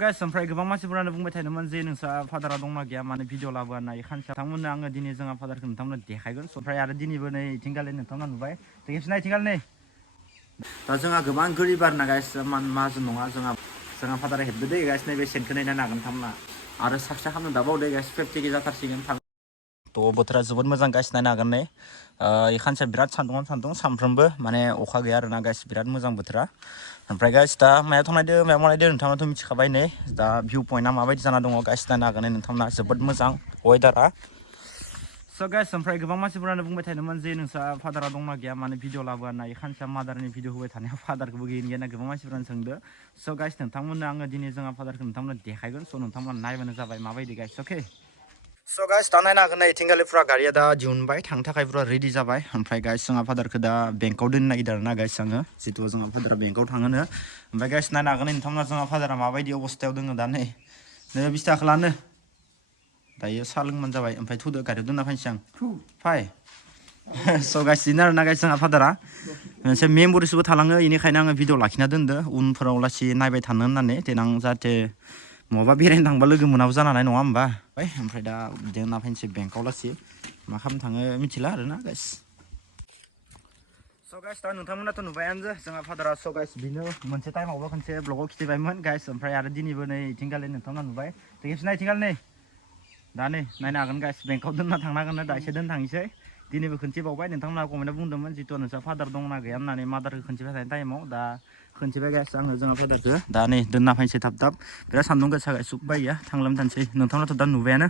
Guys, ओमफ्राय गोबां मानसिफोरानो बुंबाय थादोंमोन जे नोंसा फादारा दंना गैया माने भिडिअ लाबोनाय खानसा नोंथांमोननो आङो दिनै जोंहा फादारखौ नोंथांमोननो देखायगोन ओमफ्राय आरो दिनैबो नै इथिंगालि नोंथांमोना नुबाय देखेबसिना इथिंगालि नै दा जोंहा गोबां गोरिब आरोना गाइस माहाजोन नङा जोंहा फादारा हेबदो दै गाइस नैबे सेनखौ नायनो हागोन नोंथांमोना आरो साबसिन खालामनो दाबावदो गाइस 50 के जाथारसिगोन थ' बोथोरा जोबोद मोजां गाइस नायनो हागोन नै खानसेया बिराद सान्दुं सानफ्रोमबो माने अखा गैया आरोना गाइस बिराद मोजां बोथोरा ओमफ्राय गाइस दा मायाव थांनायदो मायाव मानायदो नोंथाङाथ' मिथिखाबाय नै दा भिउ पइन्टआ माबायदि जाना दङ गाइस नायनो हागोन नोंथांमोना जोबोद मोजां वेदारा स' गाइस ओमफ्राय गोबां मानसिफोरानो बुंबाय थादोंमोन जे नोंसा फादारा दंना गैया माने भिडिअ लाबोनाय खानसेया मादारनि भिडिअ होबाय थानायाव फादारखौबो गैया ना गोबां मानसिफोरानो सोंदो स' गाइस नोंथांमोननो आङो दिनै जोंहा फादारखौ नोंथांमोननो देखायगोन स' नोंथांमोना नायबानो जाबाय माबायदि गाइस अके स' गाइस दा नायनो हागोन इथिंगालि फुरा गारिया दा दिहुनबाय थांनो थाखाय फुरा रेडि जाबाय ओमफ्राय गाइस जोंहा फादारखौ दा बेंकआव दोननो नागिरदों आरोना गाइस आङो जितु जोंहा फादारा बेंकआव थाङोनो ओमफ्राय गाइस नायनो हागोन नोंथांमोना जोंहा फादारा माबायदि अबस्थायाव दङ दा नै 20 थाखा लानो दायो साहा लोंबानो जाबाय ओमफ्राय थुदो गारियाव दोनना फैनोसै आं फाय स' गाइस बिदिनो आरोना गाइस जोंहा फादारा मोनसे मेम'रिसबो थालाङो बेनिखायनो आङो भिडिअ लाखिना दोनदो उनफोराव लासै नायबाय थानो होननानै देनां जाहाथे मबा बेरायनो थांबा लोगो मोनाबो जानो हानाय नङा होमबा ओमफ्राय दा बिदिनो होनना फैनोसै बेंकआव लासै मा खालामनो थाङो मिथिला आरोना गाइस स' गाइस दा नोंथांमोनाथ' नुबायानो जोंहा फादारा स' गाइस बिनो मोनसे टाइमावबो खनसे ब्लगाव खिथिबायमोन गाइस ओमफ्राय आरो दिनैबो नै इथिंगालि नोंथांमोना नुबाय देखेबसिना इथिंगालि नै दा नै नायनो हागोन गाइस बेंकआव दोनना थांनांगोन दा एसे दोन थांसै दिनैबो खनसे बावबाय नोंथांमोना कमेन्टआव बुंदोंमोन जितु नोंसा फादार दंना गैया होननानै मादारखौ खनसेबाय थानाय टाइमाव दा खनसेबाय गाइस आङो जोंहा फादारखौ दा नै दोनना फैनोसै थाब बिराद सान्दुं गोसा गाइस सुख बाया थांलाम थानोसै नोंथांमोनाथ' दा नुबायानो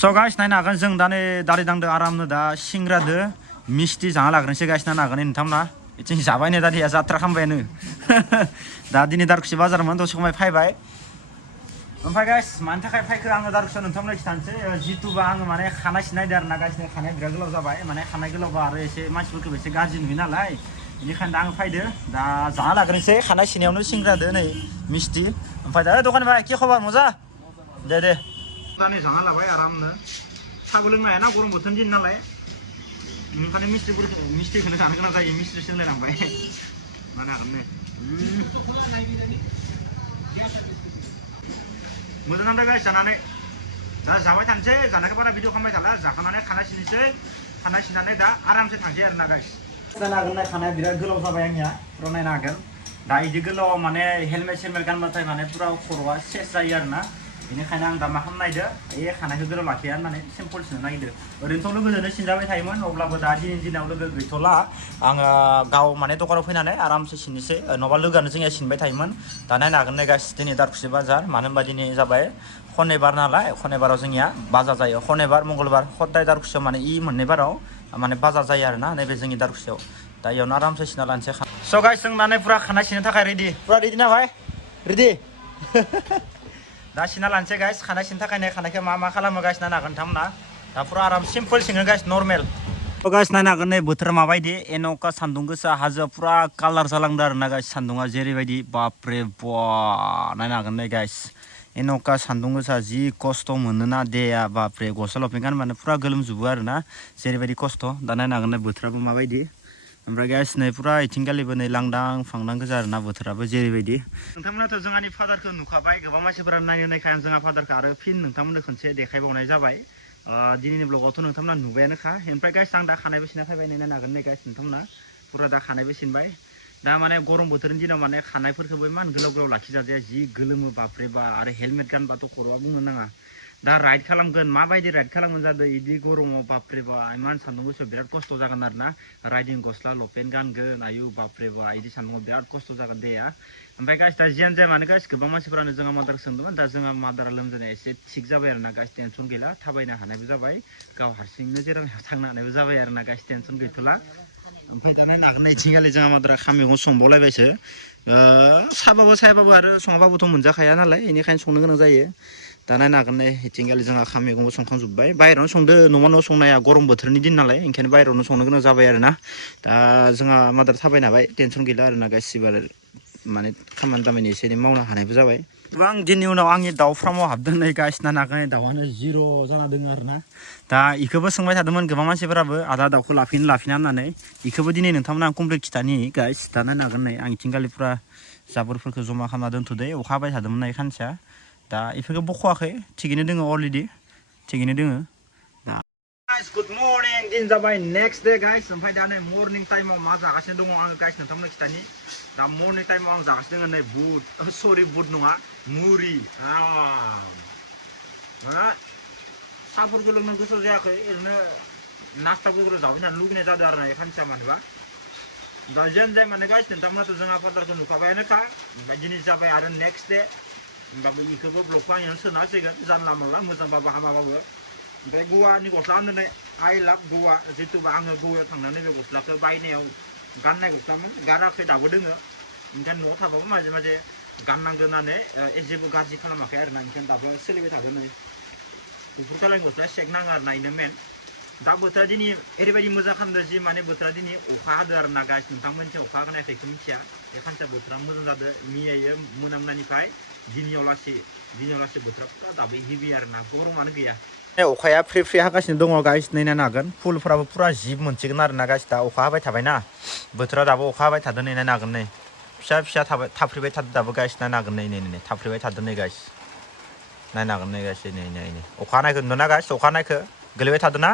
स' गाइस नायनो हागोन जों दा नै दारि दांदो आरामनो दा सिंग्रादो मिस्टि जाना लाग्रोनोसै गाइस नायनो हागोन नोंथांमोना बिथिं जाबाय नै दा दैया जात्रा खालामबायानो दा दिनै दारखुसि बाजारमोन दसे समाय फैबाय ओमफ्राय गाइस मानि थाखाय फायखो आङो दारखुसियाव नोंथांमोननो खिथानोसै जितुबा आङो माने खानाय सिननायदो आरोना गाइस खानाया बिराद गोलाव जाबाय माने खानाय गोलावबा आरो एसे मानसिफोरखौबो एसे गाज्रि नुयो नालाय बेनिखायनो दा आं फैदो दा जाना लाग्रोनोसै खानाय सिनायावनो सिंग्रादो नै मिस्टि ओमफ्राय दा दखान भाइ कि खबर मजा दे दा नै जाना लाबाय आरामनो साहाबो लोंनो हायाना गरम बोथोरनि दिन नालाय ओंखायनो मिस्टिखौनो जानो गोनां जायो मिस्टि सोंलायलांबाय मानो हागोन नै मोजां नांदों गाइस जानानै दा जाबाय थानोसै जानायखौ बारा भिडिअ खालामबाय थाला जाखांनानै खानाय सिननोसै खानाय सिननानै दा आरामसे थांसै आरोना गाइस नायनो हागोन ना खानाया बिराद गोलाव जाबाय आंनिया फुरा नायनो हागोन दा बिदि गोलाव माने हेलमेट गानबाथाय माने फुरा खर'आ सेस जायो आरोना बेनिखायनो आं दा मा खालामनो नागिरदों बे खानायखौ गोलाव लाखिया होननानै सिम्पोल सिननो नागिरदों ओरैनोथ' लोगोजोंनो सिनजाबाय थायोमोन अब्लाबो दा दिनैनि दिनाव लोगो गैथ'ला आङो गाव माने दखानाव फैनानै आरामसे सिननोसै नङाबा लोगोआनो जोंनिया सिनबाय थायोमोन दा नायनो हागोन नै गाइस दिनै दारखुसि बाजार मानो होनबा दिनै जाबाय खनेबार नालाय खनेबाराव जोंनिया बाजार जायो खनेबार मंगलबार हदाय दारखुसियाव माने मोननै बाराव माने बाजार जायो आरोना नैबे जोंनि दारखुसियाव दा इयावनो आरामसे सिना लानोसै स' गाइस जों माने फुरा खानाय सिननो थाखाय रेडि ना भाइ रेडि दा सिना लानोसै गाइस खानाय सिननो थाखायनो खानायखौ मा खालामो गाइस नायनो हागोन नोंथांमोना दा फुरा आराम सिम्पोल सिङो गाइस नर्मेल गाइस नायनो हागोन नै बोथोरा माबायदि एन'का सान्दुं गोसा हाजोआ फुरा कालार जालांदों आरोना गाइस सान्दुङा जेरैबायदि बापरे बा नायनो हागोन नै गाइस एन'का सान्दुं गोसा जि खस्थ' मोनोना देया बापरे गस्ला लंपेन्ट गानबानो फुरा गोलोमजोबो आरोना जेरैबायदि खस्थ' दा नायनो हागोन नै बोथोराबो माबायदि ओमफ्राय गाइस नै फुरा इथिंगालिबो नै लांदां फांदां गोजा आरोना बोथोराबो जेरैबायदि नोंथांमोनाथ' जोंहानि फादारखौ नुखाबाय गोबां मानसिफोरा नायखाय आं जोंहा फादारखौ आरो फिन नोंथांमोननो खनसे देखायबावनाय जाबाय दिनैनि ब्लगावथ' नोंथांमोना नुबायानोखा ओमफ्राय गाइस आं दा खानायबो सिनना फैबाय नायनो हागोन नै गाइस नोंथांमोना फुरा दा खानायबो सिनबाय दा माने गरम बोथोरनि दिनाव माने खानायफोरखौबो इमान गोलाव लाखिजाजाया जि गोलोमो बापरे बा आरो हेलमेट गानबाथ' खर'आ बुंनो नाङा दा राइड खालामगोन माबायदि राइड खालामगोन जादों बिदि गरमाव बापरे बा इमान सान्दुं गोसोआव बिराद खस्थ' जागोन आरोना राइडिं गस्ला लंपेन्ट गानगोन आयु बापरे बा बिदि सान्दुङाव बिराद खस्थ' जागोन देया ओमफ्राय गाइस दा जियानो जाया मानो गाइस गोबां मानसिफोरानो जोंहा मादारखौ सोंदोंमोन दा जोंहा मादारा लोमजानाया एसे थिग जाबाय आरोना गाइस टेनसन गैला थाबायनो हानायबो जाबाय गाव हारसिंनो जेराव थांनो हानायबो जाबाय आरोना गाइस टेनसन गैथ'ला ओमफ्राय दा नायनो हागोन इथिंगालि जोंहा मादारा खाम मैगं संबावलायबायसो सायाबाबो आरो सङाबाबोथ' मोनजाखाया नालाय बेनिखायनो संनो गोनां जायो दा नायनो हागोन नै इथिंगालि जोंहा खाम मैगंबो संखांजोब्बाय बाहेरायावनो संदो न'आव संनाया गरम बोथोरनि दिन नालाय ओंखायनो बाहेरायावनो संनो गोनां जाबाय आरोना दा जोंहा मादार थाबायनो हाबाय टेनसन गैला आरोना गाइस एबार माने खामानि दामानि एसे एनै मावनो हानायबो जाबाय गोबां दिननि उनाव आंनि दाउ फार्माव हाबदों नै गाइस नायनो हागोन दाउआनो जिर' जाना दङ आरोना दा इखौबो सोंबाय थादोंमोन गोबां मानसिफोराबो आदा दाउखौ लाफिना होननानै इखौबो दिनै नोंथांमोना आं कमप्लिट खिथानि गाइस दा नायनो हागोन नै आं इथिंगालि फुरा जाबोरफोरखौ जमा खालामना दोनथ'दो अखा हाबाय थादोंमोन ना खानसेया दा इफोरखौ बख'वाखै थिगैनो दोङो अलरेडि थिगैनो दोङो दा guys good morning दिन जाबाय next day guys ओमफ्राय दा नै मर्निं टाइमाव मा जागासिनो दङ आङो guys नोंथांमोननो खिथानि दा मर्निं टाइमाव आं जागासिनो दङ नै बुट सरि बुट नङा मुरि माने साहाफोरखौ लोंनो गोसो जायाखै ओरैनो नास्ताफोरखौ जाबाय थानो लुगैनाय जादों आरो ना खानसेया मानोबा दा जेन जाय माने गाइस नोंथांमोनाथ' जोंहा फादारखौ नुखाबायानोखा ओमफ्राय दिनै जाबाय आरो नेक्स्ट डे होमबाबो इखौबो ब्लगखौ आं सोना होसिगोन जानला मोनला मोजांबाबो हामाबाबो ओमफ्राय गवानि गस्ला होननानै आइ लाभ गवा जितुबा आङो गवायाव थांनानै बे गस्लाखौ बायनायाव गाननाय गस्लामोन गानाखै दाबो दोङो ओंखायनो न'आव थाबाबो माजे माजे गाननांगौ होननानै जेबो गाज्रि खालामाखै आरो ना ओंखायनो दाबो सोलिबाय थागोन नै बेफोर कालारनि गस्लाया सेक नाङो आरो ना इनो मेन दा बोथोरा दिनै ओरैबायदि मोजां खालामदों जि माने बोथोरा दिनै अखा हादों आरो ना गाइस नोंथांमोनथिं अखा हानायखौ बेखौ मिथिया बे खानसेया बोथोरा मोजां जादों मैयायो मोनामनायनिफ्राय दिनैयाव लासै बोथोरा पुरा दाबो हेभि आरो ना गरमानो गैया अखाया फ्रि फ्रि हागासिनो दङ गाइस नै नायनो हागोन फुलफोराबो पुरा जिब मोनसिगोन आरो ना गाइस दा अखा हाबाय थाबायना बोथोरा दाबो अखा हाबाय थादों नै नायनो हागोन नै फिसा फिसा थाफ्रिबाय थादों दाबो गाइस नायनो हागोन नै थाफ्रिबाय थादों नै गाइस नायनो हागोन नै गाइस नै अखा हानायखौ नुदों ना गाइस अखा हानायखौ गोलैबाय थादों ना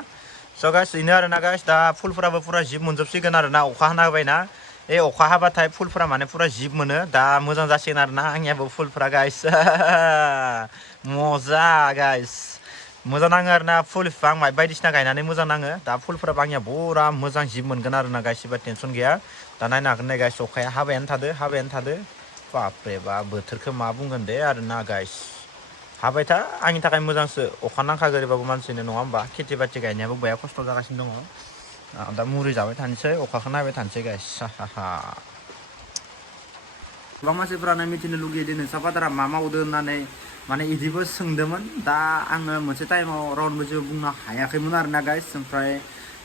स' गाइस बेनो आरो ना गाइस दा फुलफोराबो पुरा जिब मोनजोबसिगोन आरो ना अखा हाना होबायना अखा हाबाथाय फुलफोरा माने पुरा जिब मोनो दा मोजां जासिगोन आरो ना आंनियाबो फुलफोरा गाइस मजा गाइस मोजां नाङो आरो ना फुल बिफां बायदिसिना गायनानै मोजां नाङो दा फुलफोराबो आंनिया पुरा मोजां जिब मोनगोन आरो ना गाइस एबा टेनसन गैया दा नायनो हागोन नै गाइस अखाया हाबायानो थादो बापरे बा बोथोरखौ मा बुंगोन दे आरो ना गाइस हाबाय था आंनि थाखाय मोजांसो अखा नांखागो ओरैबाबो मानसिनो नङा होमबा खेथि बाथि गायनायाबो बया खस्थ' जागासिनो दङ दा मुरि जाबाय थानोसै अखाखौ नायबाय थानोसै गाइस गोबां मानसिफोरानो मिथिनो लुगैयो दि नोंसा फादारा मा मावदो होननानै माने इदिबो सोंदोंमोन दा आङो मोनसे टाइमाव रावनोबो जेबो बुंनो हायाखैमोन आरो ना गाइस ओमफ्राय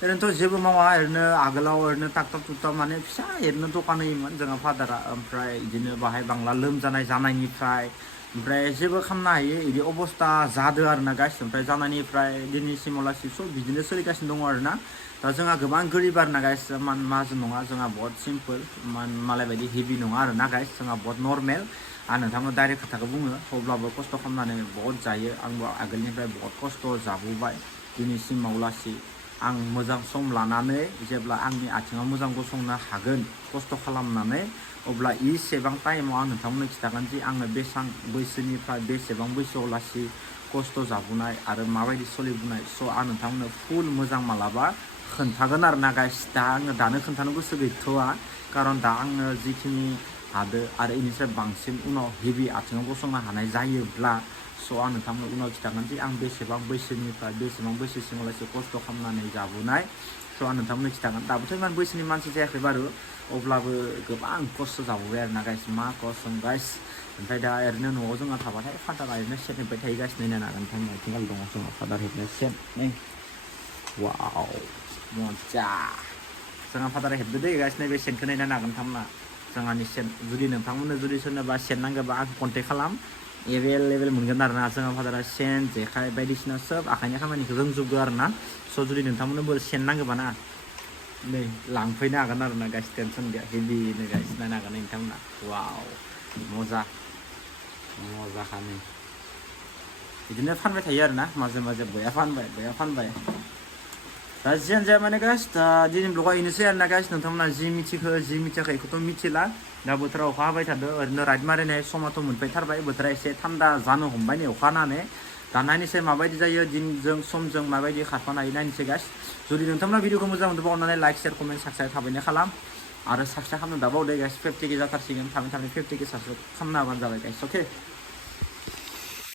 ओरैनोथ' जेबो मावा ओरैनो आगोलाव ओरैनो टाकटाक टुकटाक माने फिसा ओरैनो दखान होयोमोन जोंहा फादारा ओमफ्राय बिदिनो बाहाय बांला जानायनिफ्राय ओमफ्राय जेबो खालामनो हायो बिदि अबस्था जादों आरो ना गाइस ओमफ्राय जानायनिफ्राय दिनैसिमावलासि सब बिदिनो सोलिगासिनो दङ आरो ना दा जोंहा गोबां गोरिब आरो ना गाइस माहाजोन नङा जोंहा बहुत सिम्पोल मालाय बायदि हेभि नङा आरो ना गाइस जोंहा बहुत नर्मेल आं नोंथांनो डाइरेक्ट खोथाखौ बुङो अब्लाबो खस्थ' खालामनानै बहुत जायो आंबो आगोलनिफ्राय बहुत खस्थ' जाबोबाय दिनैसिमाव लासै आं मोजां सम लानानै जेब्ला आंनि आथिङाव मोजां गसंनो हागोन खस्थ' खालामनानै अब्ला इसेबां टाइमाव आं नोंथांमोननो खिन्थागोन जि आङो बेसेबां बैसोनिफ्राय बेसेबां बैसोआव लासै खस्थ' जाबोनाय आरो माबायदि सोलिबोनाय स' आं नोंथांमोननो फुल मोजां मालाबा खोन्थागोन आरो ना गाइस दा आङो दानो खोन्थानो गोसो गैथ'वा खारन दा आङो जिखिनि हादो आरो इनिफ्राय बांसिन उनाव हेभि आथिङाव गसंनो हानाय जायोब्ला स' आं नोंथांमोन उनाव खिन्थागोन जे आं बेसेबां बैसोनिफ्राय बेसेबां बैसोसिमावलासै खस्थ' खालामनानै जाबोनाय स' आं नोंथांमोननो खिन्थागोन दाबोथ' इमान बैसोनि मानसि जायाखै बारु अब्लाबो गोबां खस्थ' जाबोबाय आरो ना गाइस मा कसम गाइस ओमफ्राय दा ओरैनो न'आव जोंहा थाबाथाय फादारा ओरैनो सेन हेबबाय थाहैगासिनो नायनो हागोन नोंथांनि आथिङाव दङ जोंहा फादार हेबनाय सेन नै वाव मजा जोंहा फादारा हेबदो दै गाइस नैबे सेनखौ नायनो हागोन नोंथांमोना जोंहानि सेन जुदि नोंथांमोननो जुदि सोरनोबा सेन नांगौबा आंखौ कन्टेक्ट खालाम एभेलेबेल मोनगोन आरो ना जोंहा फादारा सेन जेखाइ बायदिसिना सोब आखाइनि खामानिखौ रोंजोबगौ आरो ना स' जुदि नोंथांमोननोबो सेन नांगौबा ना नै लांफैनो हागोन आरो ना गाइस टेनसन गैया हेभिनो गाइस नायनो हागोन नोंथांमोना वाव मजाखानो बिदिनो फानबाय थायो आरो ना माजे माजे बया फानबाय दा जियानो जाया माने गाइस दा दिनै ब्लगआ बेनोसै आरो ना गाइस नोंथांमोना जि मिथियाखै बेखौथ' मिथिला दा बोथोरा अखा हाबाय थादों ओरैनो राइड मारिनाय समाथ' मोनफैथारबाय बोथोरा एसे थान्दा जानो हमबाय नै अखा हानानै दा नायनोसै माबायदि जायो दिनजों समजों माबायदि खारफानो हायो नायनोसै गाइस जुदि नोंथांमोना भिडिअखौ मोजां मोनदोंबा अननानै लाइक शेयार कमेन्ट साबस्क्राइब थाबैनो खालाम आरो साबस्क्राइब खालामनो दाबावदो गाइस 50K जाथारसिगोन थाबै 50K साबस्क्राइब खालामनो हाबानो जाबाय गाइस अके